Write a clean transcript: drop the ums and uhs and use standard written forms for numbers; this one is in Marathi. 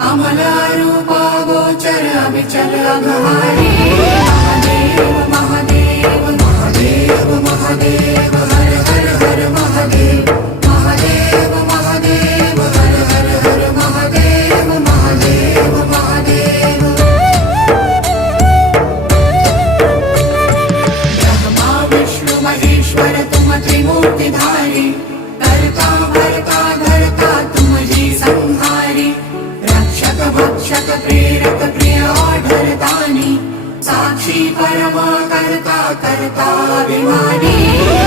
अमल रूपा गोचर अविचल अघहारी। महादेव महादेव महादेव महादेव हर हर हर महादेव। महादेव महादेव हर हर हर महादेव। महादेव महादेव ब्रह्मा विष्णु महेश्वर तुम त्रिमूर्तिधारी। करता भरता धरता तुम ही संहारी। रक्षक भक्षक प्रेरक प्रिय आढरतानी। साक्षी परमा करता करता अभिमानी।